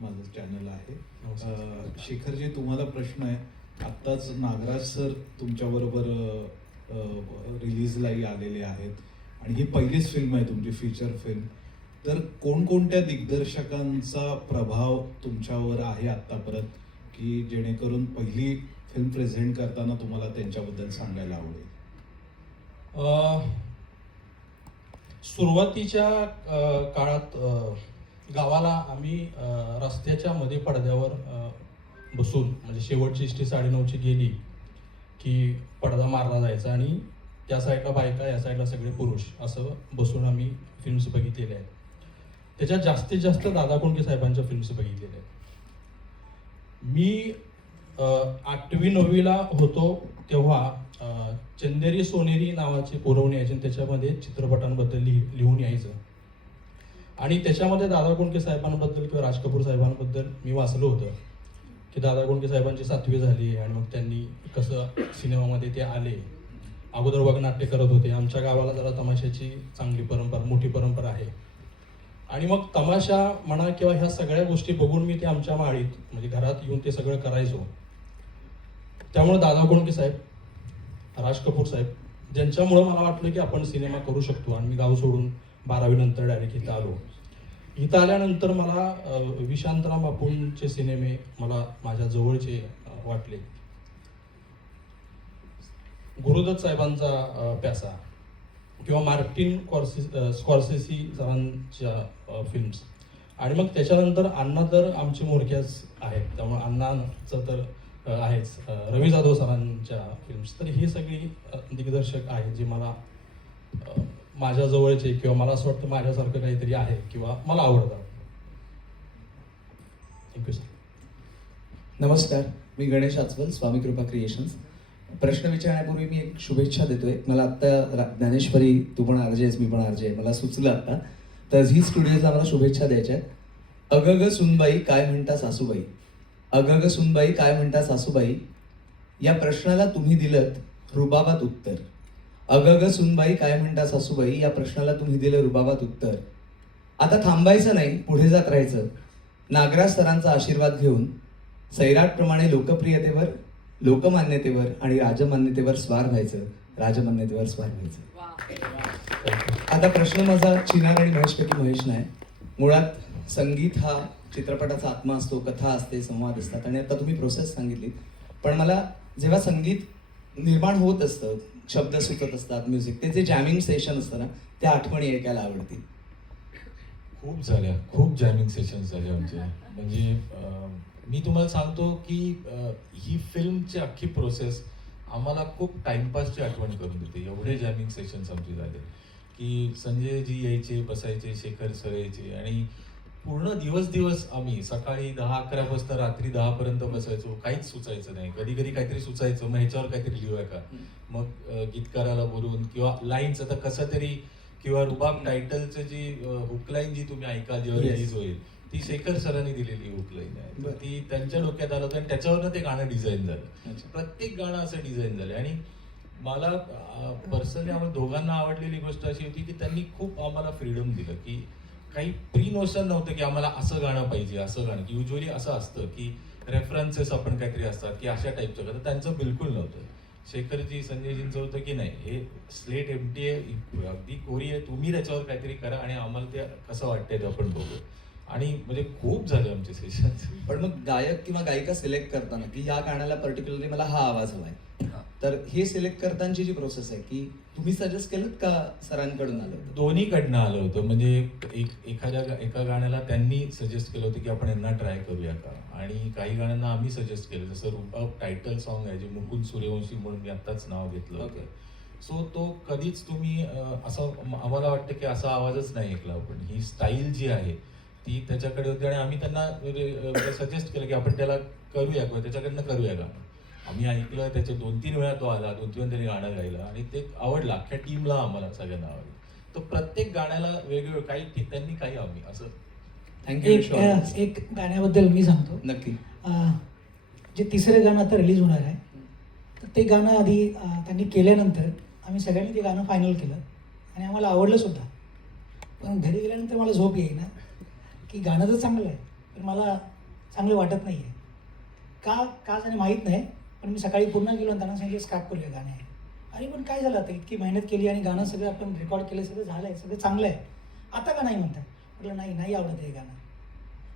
माझं चॅनल आहे. शेखरजी, तुम्हाला प्रश्न आहे. आत्ताच नागराज सर तुमच्याबरोबर रिलीजलाही आलेले आहेत आणि ही पहिलीच फिल्म आहे तुमची, फीचर फिल्म. तर कोणकोणत्या दिग्दर्शकांचा प्रभाव तुमच्यावर आहे आत्तापर्यंत, की जेणेकरून पहिली फिल्म प्रेझेंट करताना तुम्हाला त्यांच्याबद्दल सांगायला आवडेल? सुरुवातीच्या काळात गावाला आम्ही रस्त्याच्या मध्ये पडद्यावर बसून, म्हणजे शेवटची एसटी 9:30ची गेली की पडदा मारला जायचा आणि त्या साईडला बायका, या साईडला सगळे पुरुष, असं बसून आम्ही फिल्म्स बघितलेल्या आहेत. त्याच्यात जास्तीत जास्त दादा कोंडके साहेबांच्या फिल्म्स बघितलेल्या आहेत. मी 8वी-9वीला होतो तेव्हा चंदेरी सोनेरी नावाची पुरवणी यायची, त्याच्यामध्ये चित्रपटांबद्दल लिहून यायचं. आणि त्याच्यामध्ये दादा कोंडके साहेबांबद्दल किंवा राज कपूर साहेबांबद्दल मी वाचलं होतं की दादा कोंडके साहेबांची 7वी झाली आणि मग त्यांनी कसं सिनेमामध्ये ते आले. अगोदर वगनाट्य करत होते. आमच्या गावाला जरा तमाशाची चांगली परंपरा, मोठी परंपरा आहे. आणि मग तमाशा म्हणा किंवा ह्या सगळ्या गोष्टी बघून मी ते आमच्या माळीत, म्हणजे घरात येऊन ते सगळं करायचो. त्यामुळे दादा कोंडके साहेब, राज कपूर साहेब, ज्यांच्यामुळं मला वाटलं की आपण सिनेमा करू शकतो. आणि मी गाव सोडून 12वी नंतर डायरेक्ट इथं आलो. इथं आल्यानंतर मला विशांतराम बापूंचे सिनेमे मला माझ्या जवळचे वाटले. गुरुदत्त साहेबांचा प्यासा किंवा मार्टिन स्कॉर्सेसी सरांच्या फिल्म्स. आणि मग त्याच्यानंतर अण्णा तर आमचे मोरक्याच आहेत, त्यामुळे अण्णांचं तर आहेच. रवी जाधव सरांच्या फिल्म्स. तर ही सगळी दिग्दर्शक आहेत जे मला माझ्या जवळचे, किंवा मला असं वाटतं माझ्यासारखं काहीतरी आहे किंवा मला आवडतात. Thank you sir. नमस्कार, मी गणेश आचवल, स्वामी कृपा क्रिएशन्स. प्रश्न विचारण्यापूर्वी मी एक शुभेच्छा देतोय. मला आत्ता ज्ञानेश्वरी, तू पण आरजे आहेस, मी पण आरजे आहे, मला सुचलं आत्ता. तर झी स्टुडिओजला मला शुभेच्छा द्यायच्या आहेत. अगग सुनबाई काय म्हणता सासूबाई, अगग सुनबाई काय म्हणता सासूबाई, या प्रश्नाला तुम्ही दिलत रुबाबात उत्तर. अगग सुनबाई काय म्हणता सासूबाई, या प्रश्नाला तुम्ही दिलं रुबाबात उत्तर. आता थांबायचं नाही, पुढे जात राहायचं. नागराज सरांचा आशीर्वाद घेऊन सैराटप्रमाणे लोकप्रियतेवर, लोकमान्यतेवर आणि राजमान्यतेवर स्वार व्हायचं, राजमान्यतेवर स्वार व्हायचं. आता प्रश्न माझा चिनार आणि महेशपैकी महेश नाही. मुळात संगीत हा चित्रपटाचा आत्मा असतो, कथा असते, संवाद असतात, आणि आता तुम्ही प्रोसेस सांगितली. पण मला जेव्हा संगीत निर्माण होत असतं, शब्द सुचत असतात, म्युझिक, ते जे जॅमिंग सेशन असतं ना, त्या आठवणी ऐकायला आवडतील. खूप जॅमिंग सेशन्स झाले आमचे. म्हणजे मी तुम्हाला सांगतो की ही फिल्मची अख्खी प्रोसेस आम्हाला खूप टाइमपासची आठवण करून देते. एवढे जॅमिंग सेशन्स आमचे झाले की संजयजी यायचे, बसायचे, शेखर सर यायचे, आणि पूर्ण दिवस आम्ही सकाळी 10-11 वाजता रात्री 10 पर्यंत बसायचो. काहीच सुचायचं नाही. कधी कधी काहीतरी सुचायचं, मग ह्याच्यावर काहीतरी लिहूया का, मग गीतकाराला बोलून किंवा लाईन्स, आता कसं तरी, किंवा रुबाब टायटलचं जी हुकलाईन जी तुम्ही ऐकाल जेव्हा रिलीज होईल, ती शेखर सरांनी दिलेली हुकलाईन आहे. तर ती त्यांच्या डोक्यात आलं होतं आणि त्याच्यावरनं ते गाणं डिझाईन झालं. प्रत्येक गाणं असं डिझाईन झालं. आणि मला पर्सनली आम्हाला दोघांना आवडलेली गोष्ट अशी होती की त्यांनी खूप आम्हाला फ्रीडम दिलं, की काही प्री नोशन नव्हतं की आम्हाला असं गाणं पाहिजे, असं गाणं. की युजली असं असतं की रेफरन्सेस आपण काहीतरी असतात की अशा टाईपचं गाणं, त्यांचं बिलकुल नव्हतं. शेखरजी, संजयजींचं होतं की नाही, हे स्लेट एम्प्टी आहे, अगदी कोरी आहे, तुम्ही त्याच्यावर काहीतरी करा आणि आम्हाला ते कसं वाटतंय ते आपण बघू. आणि म्हणजे खूप झाले आमचे सेशन. पण मग गायक किंवा गायिका सिलेक्ट करताना की या गाण्याला पर्टिक्युलरली मला हा आवाज हवाय, तर हे सिलेक्ट करतानाची जी प्रोसेस आहे, की तुम्ही सजेस्ट केलं का सरांकडून आलं होतं? दोन्हीकडनं आलं होतं. म्हणजे एका गाण्याला त्यांनी सजेस्ट केलं होतं की आपण यांना ट्राय करूया का, आणि काही गाण्यांना आम्ही सजेस्ट केलं. जसं रुबाब टायटल सॉन्ग आहे जे मुकुंद सूर्यवंशी म्हणून मी आत्ताच नाव घेतलं होतं. सो तो कधीच तुम्ही असं, आम्हाला वाटतं की असा आवाजच नाही ऐकला आपण. ही स्टाईल जी आहे ती त्याच्याकडे होती, आणि आम्ही त्यांना सजेस्ट केलं की आपण त्याला करूया किंवा त्याच्याकडनं करूया गाणं. आम्ही ऐकलं, त्याचे 2-3 वेळा तो आला, 2-3 वेळा त्यांनी गाणं गायलं आणि ते आवडलं अख्ख्या टीमला, आम्हाला सगळ्यांना आवडलं. तर प्रत्येक गाण्याला वेगवेगळं, काही त्यांनी काही आम्ही असं. थँक्यू. एक गाण्याबद्दल मी सांगतो. नक्की. जे तिसरं गाणं आता रिलीज होणार आहे, तर ते गाणं आधी त्यांनी केल्यानंतर आम्ही सगळ्यांनी ते गाणं फायनल केलं आणि आम्हाला आवडलं सुद्धा. पण घरी गेल्यानंतर मला झोप येईना की गाणं तर चांगलं आहे, पण मला चांगलं वाटत नाही आहे. का जाणे माहीत नाही, पण मी सकाळी पुन्हा गेलो आणि त्यांना सांगितलं स्क्रॅप करूया गाणे. अरे पण काय झालं आता, इतकी मेहनत केली आणि गाणं सगळं आपण रेकॉर्ड केलं, सगळं झालं आहे, सगळं चांगलं आहे, आता का नाही म्हणतात. म्हटलं नाही आवडत हे गाणं.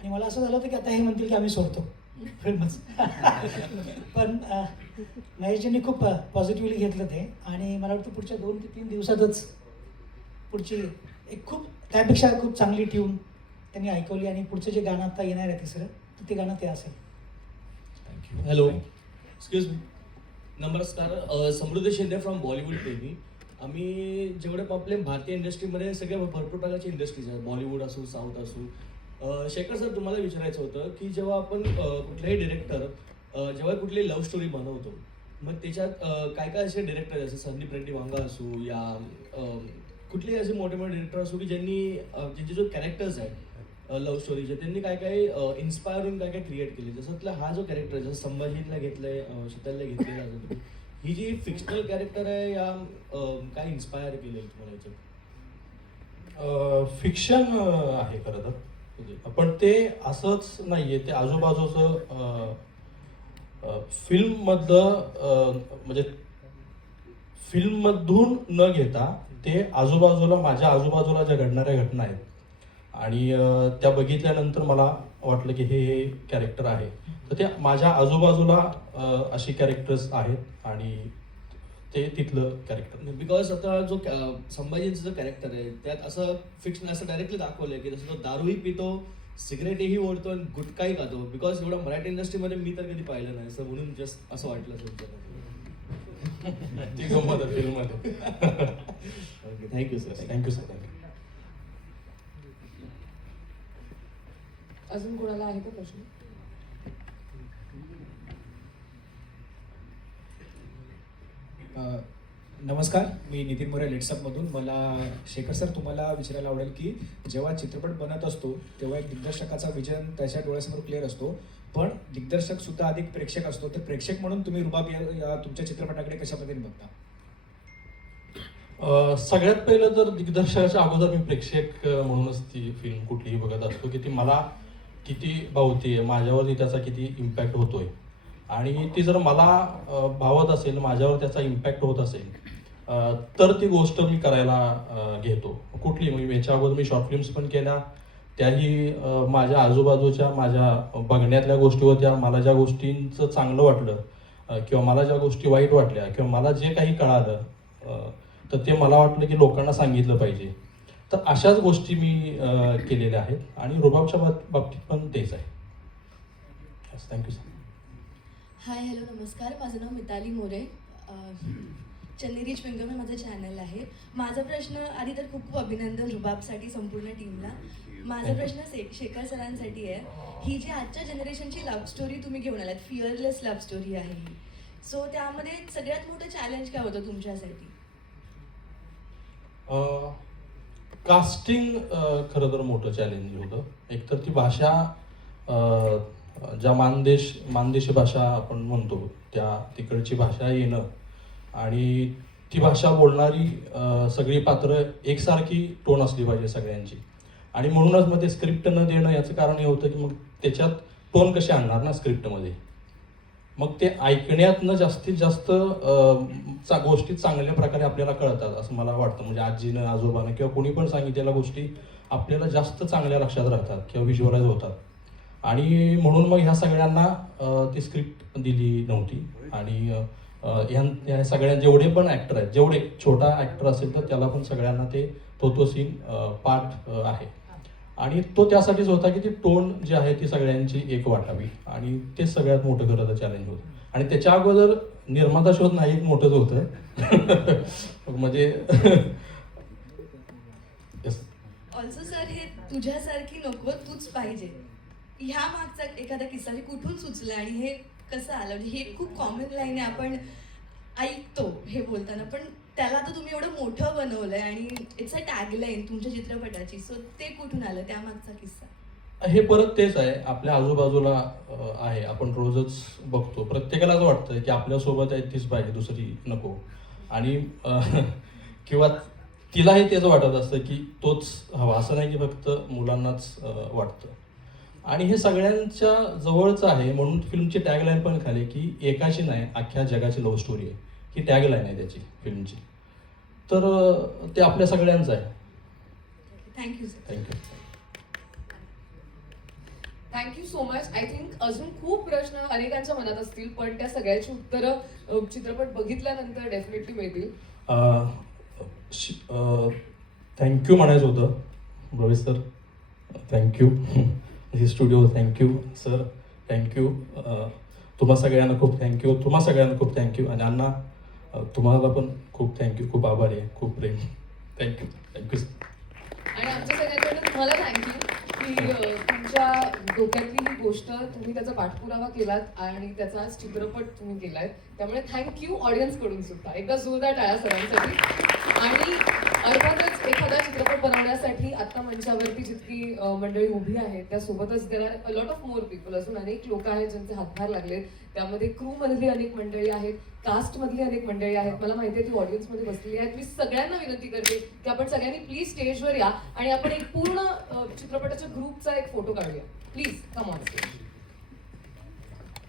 आणि मला असं झालं होतं की आता हे म्हणतील की आम्ही सोडतो फिल्मच. पण महेशजींनी खूप पॉझिटिव्हली घेतलं ते, आणि मला वाटतं पुढच्या 2 ते 3 दिवसातच पुढची एक खूप त्यापेक्षा खूप चांगली ट्यून त्यांनी ऐकवली, आणि पुढचं जे गाणं आता येणार आहे तिसरं, तर ते गाणं ते असेल. थँक्यू. Hello, excuse me. नमस्कार, समृद्धी शिंदे फ्रॉम बॉलिवूड टीव्ही. आम्ही जेवढे आपले भारतीय इंडस्ट्रीमध्ये सगळे भरपूर प्रकारची इंडस्ट्रीज आहेत, बॉलिवूड असो, साऊथ असो. शेखर सर, तुम्हाला विचारायचं होतं की जेव्हा आपण कुठलाही डिरेक्टर जेव्हा कुठली लव्ह स्टोरी बनवतो, मग त्याच्यात काय असे डिरेक्टर जसे संदीप रेड्डी वांगा असो या कुठलेही असे मोठे मोठे डिरेक्टर असो की ज्यांचे जो कॅरेक्टर्स आहेत लव्ह स्टोरीचे, त्यांनी काय इन्स्पायरिंग काय क्रिएट केले. जसं हा जो कॅरेक्टर जसं संभाजीला घेतलंय, शीतलला घेतलेलं आहे तुम्ही, ही जी फिक्शनल कॅरेक्टर आहे या काय इन्स्पायर केलं तुम्हाला याच्यात? फिक्शन आहे खरं तर, पण ते असंच नाहीये, ते आजूबाजूचं फिल्ममधलं म्हणजे फिल्ममधून न घेता ते आजूबाजूला, माझ्या आजूबाजूला ज्या घडणाऱ्या घटना आहेत आणि त्या बघितल्यानंतर मला वाटलं की हे कॅरेक्टर आहे, तर ते माझ्या आजूबाजूला अशी कॅरेक्टर्स आहेत आणि ते तिथलं कॅरेक्टर. बिकॉज आता जो संभाजींचं जो कॅरेक्टर आहे त्यात असं फिक्शन असं डायरेक्टली दाखवलंय की जसं तो दारूही पितो, सिगरेटही ओढतो आणि गुटखाही खातो. बिकॉज एवढं मराठी इंडस्ट्रीमध्ये मी तर कधी पाहिलं नाही सर, म्हणून जस्ट असं वाटलं सर. ती गंमत आहे फिल्ममध्ये. Okay, thank you sir. Thank you sir. Thank you. अजून कोणाला आहे का प्रश्न? नमस्कार, मी नितीन मोरे लेट्सअपमधून. मला शेखर सर तुम्हाला विचारायला आवडेल की जेव्हा चित्रपट बनत असतो तेव्हा एक दिग्दर्शकाचा विजन त्याच्या डोळ्यासमोर क्लिअर असतो, पण दिग्दर्शक सुद्धा अधिक प्रेक्षक असतो. तर प्रेक्षक म्हणून तुम्ही रुबाब या तुमच्या चित्रपटाकडे कशा पद्धतीने बघता? सगळ्यात पहिलं तर दिग्दर्शकाच्या अगोदर मी प्रेक्षक म्हणूनच ती फिल्म कुठलीही बघत असतो की ती मला किती भावते, माझ्यावरती त्याचा किती इम्पॅक्ट होतोय, आणि ती जर मला भावत असेल, माझ्यावर त्याचा इम्पॅक्ट होत असेल, तर ती गोष्ट मी करायला घेतो. कुठली म्हणजे याच्या अगोदर मी शॉर्ट फिल्म्स पण केल्या, त्याही माझ्या आजूबाजूच्या माझ्या बघण्यातल्या गोष्टी होत्या. मला ज्या गोष्टींचं चांगलं वाटलं किंवा मला ज्या गोष्टी वाईट वाटल्या किंवा मला जे काही कळालं तर ते मला वाटलं की लोकांना सांगितलं पाहिजे. तर अशाच गोष्टी मी केलेल्या आहेत आणि रुबाबच्या बाबतीत पण तेच आहे. Thank you sir. हाय, हॅलो, नमस्कार. माझं नाव मिताली मोरे. चंदेरी च्विंगम हे माझं चॅनल आहे. माझा प्रश्न, आधी तर खूप खूप अभिनंदन रुबाबसाठी, संपूर्ण टीमला. माझा प्रश्न शेखर सरांसाठी आहे. ही जी आजच्या जनरेशनची लव्ह स्टोरी तुम्ही घेऊन आलात, फिअरलेस लव्ह स्टोरी आहे ही, सो त्यामध्ये सगळ्यात मोठं चॅलेंज काय होतं तुमच्यासाठी? कास्टिंग खरं तर मोठं चॅलेंज होतं. एकतर ती भाषा, ज्या मानदेशी भाषा आपण म्हणतो त्या तिकडची भाषा येणं आणि ती भाषा बोलणारी सगळी पात्र एकसारखी टोन असली पाहिजे सगळ्यांची, आणि म्हणूनच मग ते स्क्रिप्ट न देणं याचं कारण हे होतं की मग त्याच्यात टोन कसे आणणार ना स्क्रिप्टमध्ये. मग ते ऐकण्यातनं जास्तीत जास्त गोष्टी चांगल्या प्रकारे आपल्याला कळतात असं मला वाटतं. म्हणजे आजीनं, आजोबानं किंवा कोणी पण सांगितलेल्या गोष्टी आपल्याला जास्त चांगल्या लक्षात राहतात किंवा व्हिज्युअलाइज होतात, आणि म्हणून मग ह्या सगळ्यांना ती स्क्रिप्ट दिली नव्हती. आणि ह्या सगळ्या जेवढे पण ॲक्टर आहेत, जेवढे छोटा ॲक्टर असेल तर त्याला पण सगळ्यांना तो सीन पार्ट आहे, आणि तो त्यासाठीच होता की ती टोन जी आहे ती सगळ्यांची एक वाटावी, आणि ते सगळ्यात मोठं खरं तर चॅलेंज होतं. आणि त्याच्या अगोदर निर्माता शोध नाही, एक मोठंच होतं. म्हणजे ऑल्सो सर, हे तुझ्यासारखी नको, तूच पाहिजे, ह्या मागचा एखादा किस्सा हे कुठून सुचलं आणि हे कसं आलं? म्हणजे हे खूप कॉमन लाईन आहे, आपण ऐकतो हे बोलताना, पण त्याला तर तुम्ही एवढं मोठं बनवलंय आणि इट्स अ टॅगलाईन तुमच्या चित्रपटाची, सो ते कुठून आलं, त्यामागचा किस्सा? हे परत तेच आहे, आपल्या आजूबाजूला आहे, आपण रोजच बघतो. प्रत्येकालाच वाटतं की आपल्यासोबत आहे तीच पाहिजे, दुसरी नको, आणि किंवा तिलाही तेच वाटत असतं की तोच हवा. असं नाही की फक्त मुलांनाच वाटतं. आणि हे सगळ्यांच्या जवळचं आहे म्हणून फिल्मची टॅगलाईन पण खाली की एकाची नाही अख्ख्या जगाची लव्ह स्टोरी आहे, ही टॅगलाईन आहे त्याची फिल्मची. तर ते आपल्या सगळ्यांचं आहे. Thank you sir. Thank you. Thank you so much. I think अजून खूप प्रश्न अनेकांच्या मनात असतील, पण त्या सगळ्याची उत्तरं चित्रपट बघितल्यानंतर डेफिनेटली मिळतील. थँक्यू म्हणायचं होतं भवेश सर, थँक्यू. ही स्टुडिओ थँक्यू सर, थँक्यू. तुम्हा सगळ्यांना खूप थँक्यू, तुम्हा सगळ्यांना खूप थँक्यू. आणि अण्णा तुम्हाला पण खूप थँक्यू, खूप आभारी आहे, खूप प्रेम. Thank you, thank you sir. आणि आमच्या सगळ्यांकडून तुम्हाला थँक्यू की तुमच्या डोक्यातली ही गोष्ट तुम्ही त्याचा पाठपुरावा केलात आणि त्याचा आज चित्रपट तुम्ही केलाय. त्यामुळे थँक्यू ऑडियन्सकडून सुद्धा. एकदा जोरदार टाळ्या सरांसाठी. आणि अर्थातच एखादा चित्रपट बनवण्यासाठी आता मंचावरती जितकी मंडळी उभी आहेत त्यासोबतच there are a lot of more people. अजून अनेक लोक आहेत ज्यांचे हातभार लागलेत. त्यामध्ये क्रू मधली अनेक मंडळी आहेत, कास्ट मधली अनेक मंडळी आहेत. मला माहिती आहे ती ऑडियन्समध्ये बसलेली आहेत. मी सगळ्यांना विनंती करते की आपण सगळ्यांनी प्लीज स्टेजवर या आणि आपण एक पूर्ण चित्रपटाच्या ग्रुपचा एक फोटो काढूया. Please come on stage.